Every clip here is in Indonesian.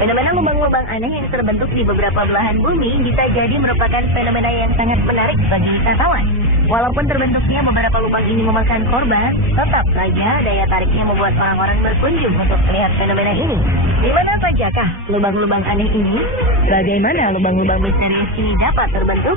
Fenomena lubang-lubang aneh yang terbentuk di beberapa belahan bumi bisa jadi merupakan fenomena yang sangat menarik bagi wisatawan. Walaupun terbentuknya beberapa lubang ini memakan korban, tetap saja daya tariknya membuat orang-orang berkunjung untuk melihat fenomena ini. Di mana sajakah lubang-lubang aneh ini? Bagaimana lubang-lubang misterius ini dapat terbentuk?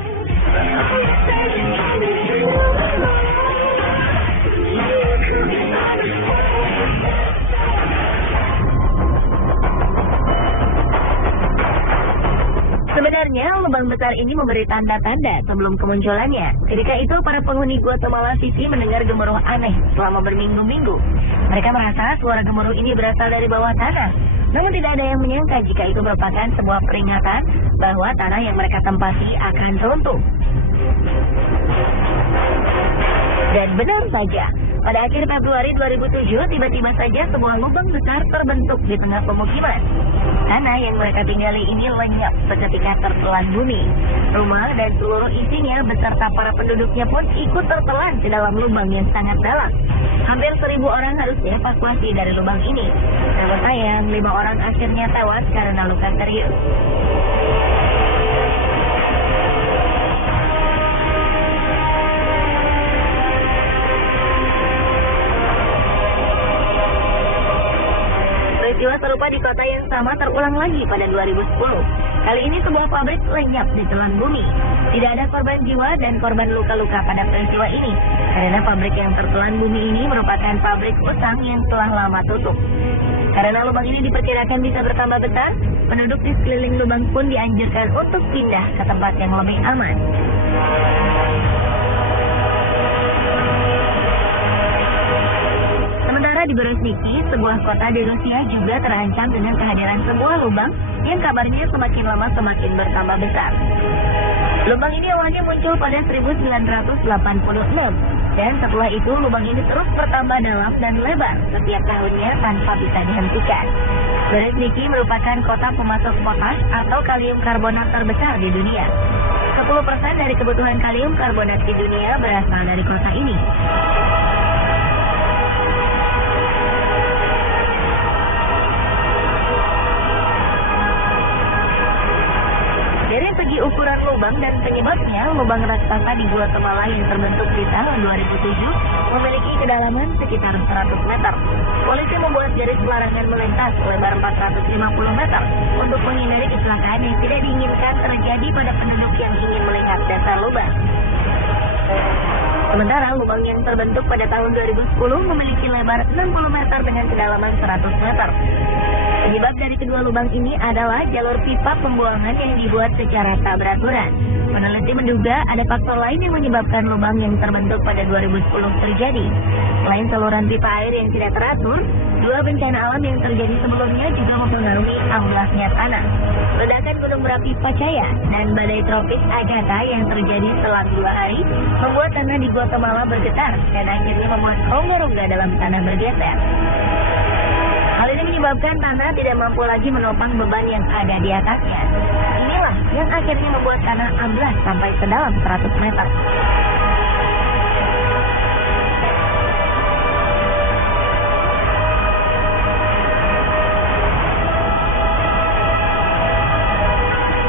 Sebenarnya, lubang besar ini memberi tanda-tanda sebelum kemunculannya. Ketika itu, para penghuni Guatemala City mendengar gemuruh aneh selama berminggu-minggu. Mereka merasa suara gemuruh ini berasal dari bawah tanah. Namun tidak ada yang menyangka jika itu merupakan sebuah peringatan bahwa tanah yang mereka tempati akan runtuh. Dan benar saja, pada akhir Februari 2007, tiba-tiba saja sebuah lubang besar terbentuk di tengah pemukiman. Tanah yang mereka tinggali ini lenyap seketika tertelan bumi. Rumah dan seluruh isinya beserta para penduduknya pun ikut tertelan ke dalam lubang yang sangat dalam. Hampir 1.000 orang harus dievakuasi dari lubang ini. Namun sayang, 5 orang akhirnya tewas karena luka serius. Peristiwa serupa di kota yang sama terulang lagi pada 2010. Kali ini sebuah pabrik lenyap di telan bumi. Tidak ada korban jiwa dan korban luka-luka pada peristiwa ini, karena pabrik yang tertelan bumi ini merupakan pabrik utang yang telah lama tutup. Karena lubang ini diperkirakan bisa bertambah besar, penduduk di sekeliling lubang pun dianjurkan untuk pindah ke tempat yang lebih aman. Di Berezhniki, sebuah kota di Rusia juga terancam dengan kehadiran sebuah lubang yang kabarnya semakin lama semakin bertambah besar. Lubang ini awalnya muncul pada 1986, dan setelah itu lubang ini terus bertambah dalam dan lebar setiap tahunnya tanpa bisa dihentikan. Berezhniki merupakan kota pemasok potas atau kalium karbonat terbesar di dunia. 10% dari kebutuhan kalium karbonat di dunia berasal dari kota ini. Dari segi ukuran lubang dan penyebabnya, lubang raksasa di Guatemala yang terbentuk di tahun 2007 memiliki kedalaman sekitar 100 meter. Polisi membuat garis larangan melintas lebar 450 meter untuk menghindari kecelakaan yang tidak diinginkan terjadi pada penduduk yang ingin melihat dasar lubang. Sementara lubang yang terbentuk pada tahun 2010 memiliki lebar 60 meter dengan kedalaman 100 meter. Penyebab dari kedua lubang ini adalah jalur pipa pembuangan yang dibuat secara tak beraturan. Peneliti menduga ada faktor lain yang menyebabkan lubang yang terbentuk pada 2010 terjadi. Selain saluran pipa air yang tidak teratur, dua bencana alam yang terjadi sebelumnya juga mempengaruhi amblasnya tanah. Ledakan gunung berapi Pacaya dan badai tropis Agatha yang terjadi selang 2 hari membuat tanah di Guatemala bergetar dan akhirnya membuat rongga-rongga dalam tanah bergeser. Hal ini menyebabkan tanah tidak mampu lagi menopang beban yang ada di atasnya. Inilah yang akhirnya membuat tanah amblas sampai sedalam 100 meter.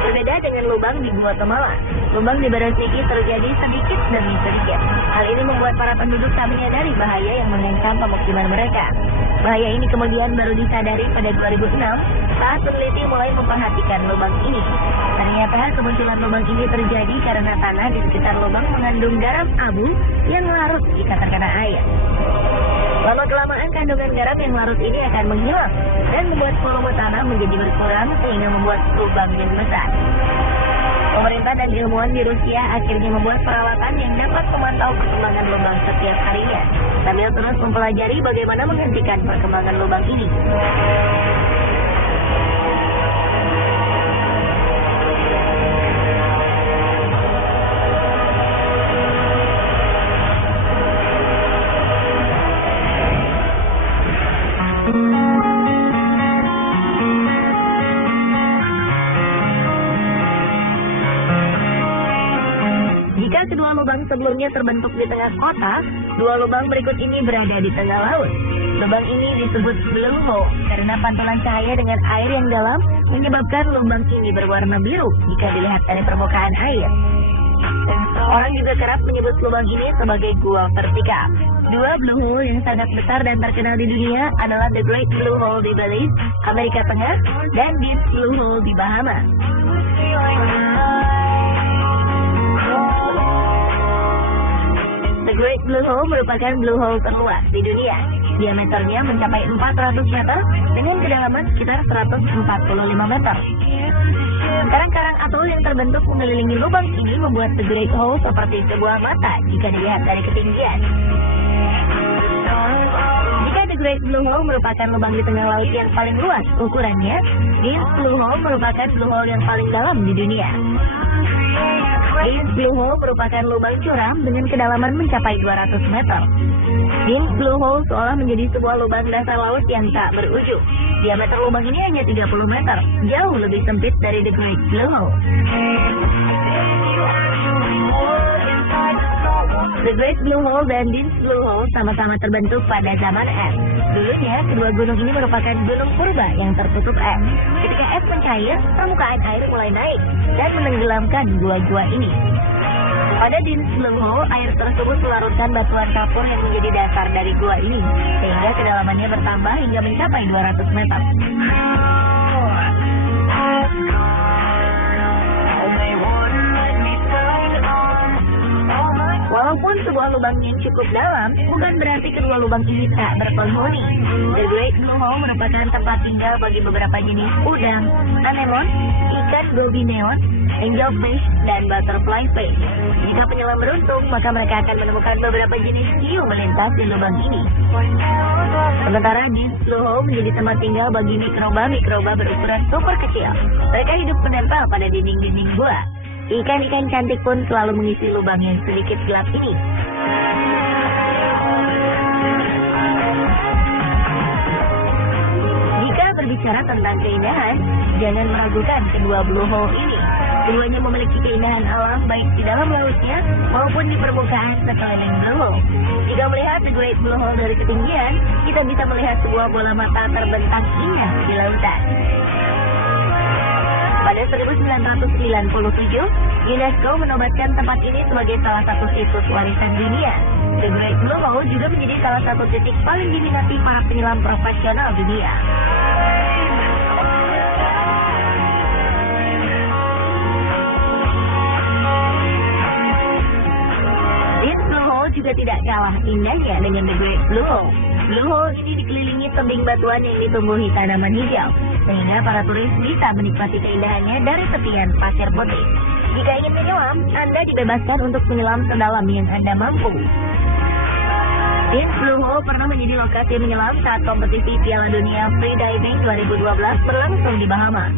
Berbeda dengan lubang di Guatemala, lubang di Berezhniki terjadi sedikit demi sedikit. Hal ini membuat para penduduk tak menyadari bahaya yang mengancam pemukiman mereka. Bahaya ini kemudian baru disadari pada 2006 saat peneliti mulai memperhatikan lubang ini. Ternyata kemunculan lubang ini terjadi karena tanah di sekitar lubang mengandung garam abu yang larut jika terkena air. Lama-kelamaan kandungan garam yang larut ini akan menghilang dan membuat volume tanah menjadi berkurang sehingga membuat lubang yang besar. Pemerintah dan ilmuwan di Rusia akhirnya membuat peralatan yang dapat memantau perkembangan lubang setiap harinya, sambil terus mempelajari bagaimana menghentikan perkembangan lubang ini. Jika kedua lubang sebelumnya terbentuk di tengah kota, dua lubang berikut ini berada di tengah laut. Lubang ini disebut blue hole karena pantulan cahaya dengan air yang dalam menyebabkan lubang ini berwarna biru jika dilihat dari permukaan air. Orang juga kerap menyebut lubang ini sebagai gua vertikal. Dua blue hole yang sangat besar dan terkenal di dunia adalah The Great Blue Hole di Belize, Amerika Tengah, dan Deep Blue Hole di Bahama. The Great Blue Hole merupakan blue hole terluas di dunia. Diameternya mencapai 400 meter dengan kedalaman sekitar 145 meter. Karang-karang atol yang terbentuk mengelilingi lubang ini membuat The Great Hole seperti sebuah mata jika dilihat dari ketinggian. Jika The Great Blue Hole merupakan lubang di tengah laut yang paling luas ukurannya, Deep Blue Hole merupakan blue hole yang paling dalam di dunia. Deep Blue Hole merupakan lubang curam dengan kedalaman mencapai 200 meter. Deep Blue Hole seolah menjadi sebuah lubang dasar laut yang tak berujung. Diameter lubang ini hanya 30 meter, jauh lebih sempit dari The Great Blue Hole. The Great Blue Hole dan Deep Blue Hole sama-sama terbentuk pada zaman es. Dulunya, kedua gunung ini merupakan gunung purba yang tertutup es. Ketika es mencair, permukaan air mulai naik dan menenggelamkan gua-gua ini. Pada Deep Blue Hole, air tersebut melarutkan batuan kapur yang menjadi dasar dari gua ini, sehingga kedalamannya bertambah hingga mencapai 200 meter. Walaupun sebuah lubang yang cukup dalam, bukan berarti kedua lubang ini tak berpenghuni. The Great Blue Hole merupakan tempat tinggal bagi beberapa jenis udang, anemon, ikan gobi neon, angelfish, dan butterfly fish. Jika penyelam beruntung, maka mereka akan menemukan beberapa jenis hiu melintas di lubang ini. Sementara Deep Blue Hole menjadi tempat tinggal bagi mikroba-mikroba berukuran super kecil. Mereka hidup menempel pada dinding-dinding gua. Ikan-ikan cantik pun selalu mengisi lubang yang sedikit gelap ini. Jika berbicara tentang keindahan, jangan meragukan kedua blue hole ini. Keduanya memiliki keindahan alam baik di dalam lautnya maupun di permukaan sekeliling blue hole. Jika melihat The Great Blue Hole dari ketinggian, kita bisa melihat sebuah bola mata terbentang indah di lautan. Pada 1997, UNESCO menobatkan tempat ini sebagai salah satu situs warisan dunia. The Great Blue Hole juga menjadi salah satu titik paling diminati para penyelam profesional dunia. Deep Blue Hole juga tidak kalah indahnya dengan The Great Blue Hole. Blue Hole ini dikelilingi tebing batuan yang ditumbuhi tanaman hijau, sehingga para turis bisa menikmati keindahannya dari tepian pasir putih. Jika ingin menyelam, Anda dibebaskan untuk menyelam sedalam yang Anda mampu. Deep Blue Hole pernah menjadi lokasi menyelam saat kompetisi Piala Dunia Freediving 2012 berlangsung di Bahama.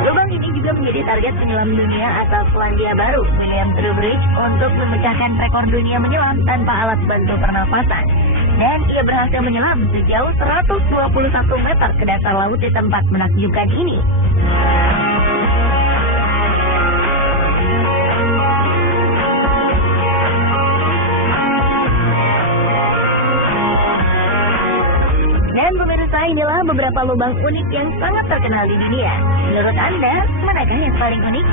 Lubang ini juga menjadi target penyelam dunia asal Selandia Baru, William Trowbridge, untuk memecahkan rekor dunia menyelam tanpa alat bantu pernapasan. Dan ia berhasil menyelam sejauh 121 meter ke dasar laut di tempat menakjubkan ini. Dan pemirsa, inilah beberapa lubang unik yang sangat terkenal di dunia. Menurut Anda, manakah yang paling unik?